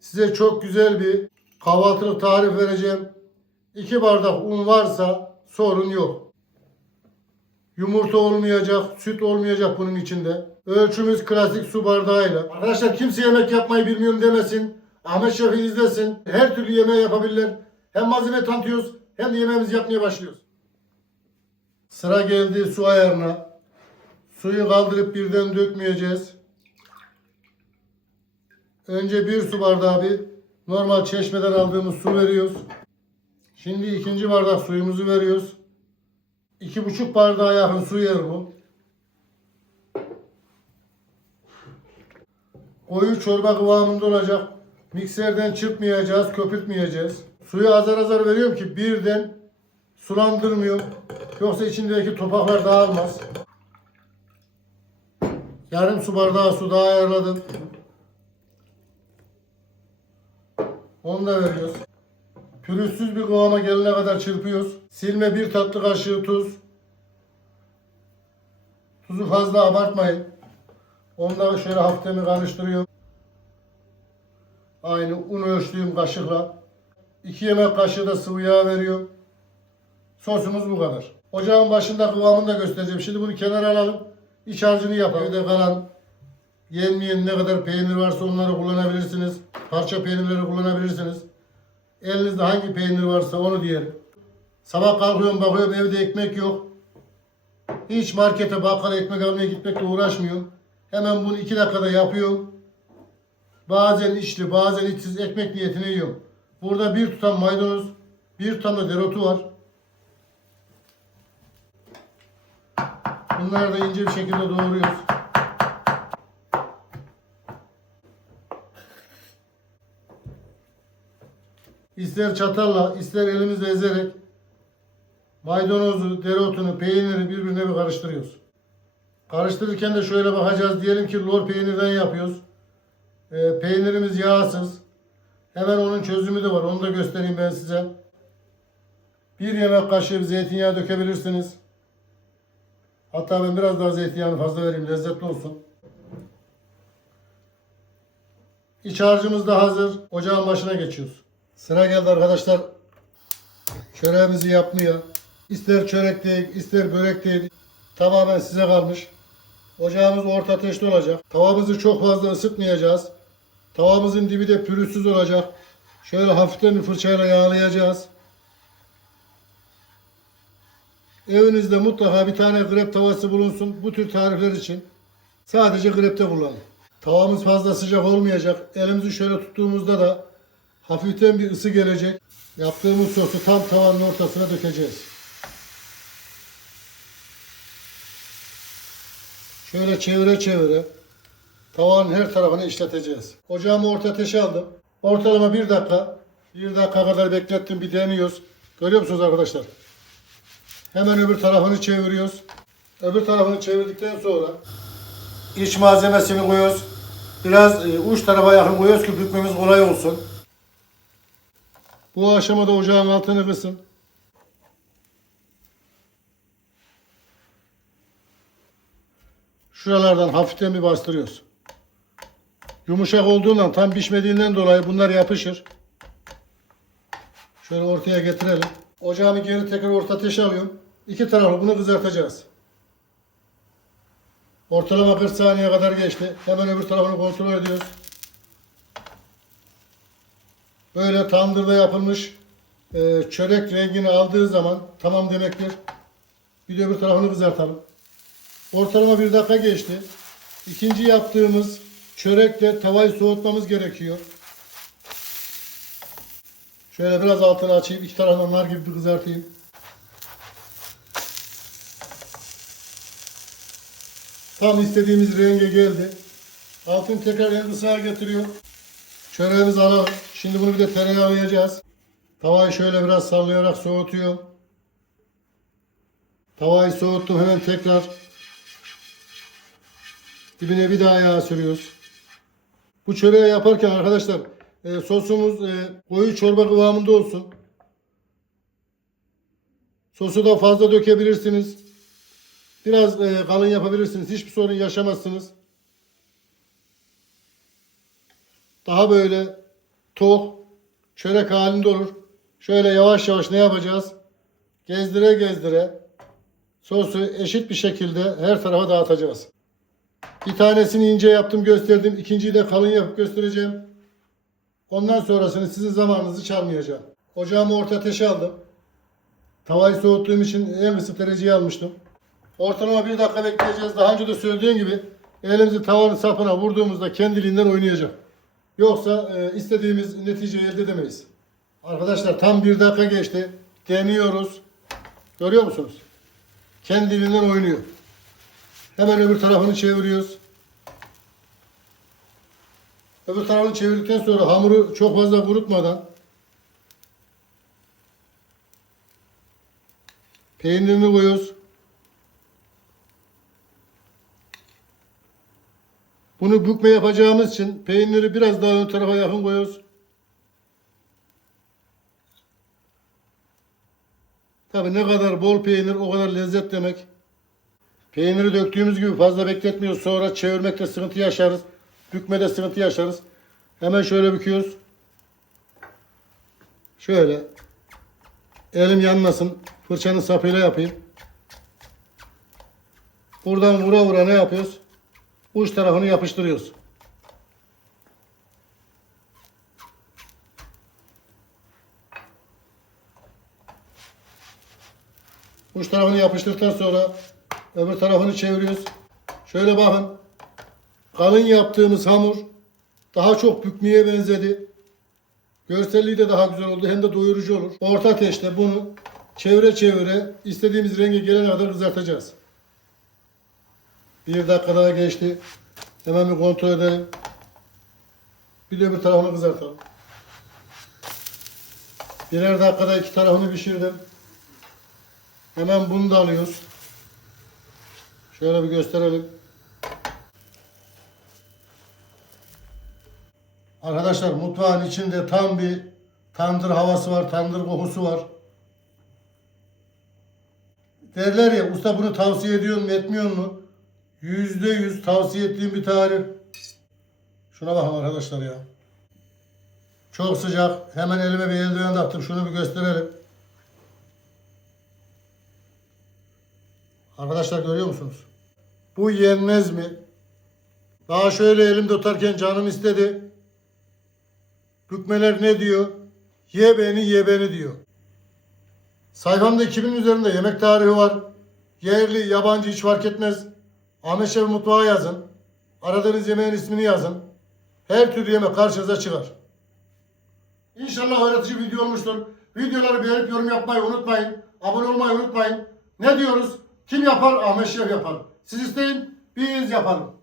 Size çok güzel bir kahvaltılık tarif vereceğim. 2 bardak un varsa sorun yok. Yumurta olmayacak, süt olmayacak bunun içinde. Ölçümüz klasik su bardağıyla. Arkadaşlar kimse yemek yapmayı bilmiyorum demesin. Ahmet Şef'i izlesin. Her türlü yemeği yapabilirler. Hem malzeme tanıtıyoruz hem de yemeğimizi yapmaya başlıyoruz. Sıra geldi su ayarına. Suyu kaldırıp birden dökmeyeceğiz. Önce bir su bardağı bir normal çeşmeden aldığımız su veriyoruz. Şimdi ikinci bardak suyumuzu veriyoruz. İki buçuk bardağa yakın su yer bu. Koyu çorba kıvamında olacak. Mikserden çırpmayacağız, köpürtmeyeceğiz. Suyu azar azar veriyorum ki birden sulandırmıyorum. Yoksa içindeki topaklar dağılmaz. Yarım su bardağı su daha ayarladım. Onu da veriyoruz. Pürüzsüz bir kıvama gelene kadar çırpıyoruz. Silme bir tatlı kaşığı tuz. Tuzu fazla abartmayın. Da şöyle hafiften bir karıştırıyorum. Aynı un ölçtüğüm kaşıkla. 2 yemek kaşığı da sıvı yağ veriyorum. Sosumuz bu kadar. Ocağın başında kıvamını da göstereceğim. Şimdi bunu kenara alalım. İç harcını yapalım. Evde kalan yenmeyen ne kadar peynir varsa onları kullanabilirsiniz. Parça peynirleri kullanabilirsiniz. Elinizde hangi peynir varsa onu diyelim. Sabah kalkıyorum bakıyorum evde ekmek yok. Hiç markete bakkala ekmek almaya gitmekle uğraşmıyorum. Hemen bunu iki dakikada yapıyorum. Bazen içli bazen içsiz ekmek niyetine yiyorum. Burada bir tutam maydanoz, bir tutam da dereotu var. Bunları da ince bir şekilde doğruyoruz. İster çatalla, ister elimizle ezerek maydanozu, dereotunu, peyniri birbirine bir karıştırıyoruz. Karıştırırken de şöyle bakacağız. Diyelim ki lor peynirden yapıyoruz. Ee, peynirimiz yağsız. Hemen onun çözümü de var. Onu da göstereyim ben size. Bir yemek kaşığı zeytinyağı dökebilirsiniz. Hatta ben biraz daha zeytinyağını fazla vereyim. Lezzetli olsun. İç harcımız da hazır. Ocağın başına geçiyoruz. Sıra geldi arkadaşlar. Çöreğimizi yapmaya. İster çörek değil, ister börek değil. Tamamen size kalmış. Ocağımız orta ateşte olacak. Tavamızı çok fazla ısıtmayacağız. Tavamızın dibi de pürüzsüz olacak. Şöyle hafiften bir fırçayla yağlayacağız. Evinizde mutlaka bir tane grep tavası bulunsun. Bu tür tarifler için sadece grepte kullanın. Tavamız fazla sıcak olmayacak. Elimizi şöyle tuttuğumuzda da hafiften bir ısı gelecek. Yaptığımız sosu tam tavanın ortasına dökeceğiz. Şöyle çevire çevire tavanın her tarafını işleteceğiz. Ocağımı orta ateşe aldım. Ortalama bir dakika, bir dakika kadar beklettim bir deniyoruz. Görüyor musunuz arkadaşlar? Hemen öbür tarafını çeviriyoruz. Öbür tarafını çevirdikten sonra iç malzemesini koyuyoruz. Biraz e, uç tarafa yakın koyuyoruz ki bükmemiz kolay olsun. Bu aşamada ocağın altını kısın. Şuralardan hafiften bir bastırıyoruz. Yumuşak olduğundan tam pişmediğinden dolayı bunlar yapışır. Şöyle ortaya getirelim. Ocağımı geri tekrar orta ateşe alıyorum. İki taraflı bunu kızartacağız. Ortalama 40 saniye kadar geçti. Hemen öbür tarafını kontrol ediyoruz. Böyle tandırda yapılmış e, çörek rengini aldığı zaman tamam demektir. Bir de öbür tarafını kızartalım. Ortalama bir dakika geçti. İkinci yaptığımız çörekle tavayı soğutmamız gerekiyor. Şöyle biraz altını açayım. iki tarafından nar gibi bir kızartayım. Tam istediğimiz renge geldi. Altını tekrar en kısaya getiriyor. Çöreğimizi alalım. Şimdi bunu bir de tereyağlayacağız. Tavayı şöyle biraz sallayarak soğutuyor. Tavayı soğuttum hemen tekrar dibine bir daha yağ sürüyoruz. Bu çöreği yaparken arkadaşlar e, sosumuz e, koyu çorba kıvamında olsun. Sosu da fazla dökebilirsiniz. Biraz e, kalın yapabilirsiniz. Hiçbir sorun yaşamazsınız. Daha böyle tok, çörek halinde olur. Şöyle yavaş yavaş ne yapacağız? Gezdire gezdire sosu eşit bir şekilde her tarafa dağıtacağız. Bir tanesini ince yaptım gösterdim. İkinciyi de kalın yapıp göstereceğim. Ondan sonrasını sizin zamanınızı çalmayacağım. Ocağımı orta ateşe aldım. Tavayı soğuttuğum için en kısık dereceyi almıştım. Ortalama bir dakika bekleyeceğiz. Daha önce de söylediğim gibi elimizi tavanın sapına vurduğumuzda kendiliğinden oynayacak. Yoksa e, istediğimiz neticeyi elde edemeyiz. Arkadaşlar tam bir dakika geçti. Deniyoruz. Görüyor musunuz? Kendiliğinden oynuyor. Hemen öbür tarafını çeviriyoruz. Öbür tarafını çevirdikten sonra hamuru çok fazla kurutmadan peynirini koyuyoruz. Bunu bükme yapacağımız için peyniri biraz daha ön tarafa yakın koyuyoruz. Tabi ne kadar bol peynir o kadar lezzet demek. Peyniri döktüğümüz gibi fazla bekletmiyoruz. Sonra çevirmekte sıkıntı yaşarız. Bükmede sıkıntı yaşarız. Hemen şöyle büküyoruz. Şöyle. Elim yanmasın. Fırçanın sapıyla yapayım. Buradan vura vura ne yapıyoruz? Uç tarafını yapıştırıyoruz. Uç tarafını yapıştırdıktan sonra öbür tarafını çeviriyoruz. Şöyle bakın. Kalın yaptığımız hamur daha çok bükmeye benzedi. Görselliği de daha güzel oldu. Hem de doyurucu olur. Orta ateşte bunu çevire çevire istediğimiz renge gelene kadar kızartacağız. Bir dakika daha geçti. Hemen bir kontrol edelim. Bir de öbür tarafını kızartalım. Birer dakikada iki tarafını pişirdim. Hemen bunu da alıyoruz. Şöyle bir gösterelim. Arkadaşlar mutfağın içinde tam bir tandır havası var, tandır kokusu var. Derler ya usta bunu tavsiye ediyor mu etmiyor mu? Yüzde yüz tavsiye ettiğim bir tarif. Şuna bakın arkadaşlar ya. Çok sıcak. Hemen elime bir eldiven taktım. Şunu bir gösterelim. Arkadaşlar görüyor musunuz? Bu yenmez mi? Daha şöyle elimde tutarken canım istedi. Bükmeler ne diyor? Ye beni ye beni diyor. Sayfamda 2000 üzerinde yemek tarihi var. Yerli, yabancı hiç fark etmez. Ahmet Şef Mutfağı yazın. Aradığınız yemeğin ismini yazın. Her türlü yemek karşınıza çıkar. İnşallah öğretici video olmuştur. Videoları beğenip yorum yapmayı unutmayın. Abone olmayı unutmayın. Ne diyoruz? Kim yapar? Ahmet Şef yapar. Siz isteyin, biz yapalım.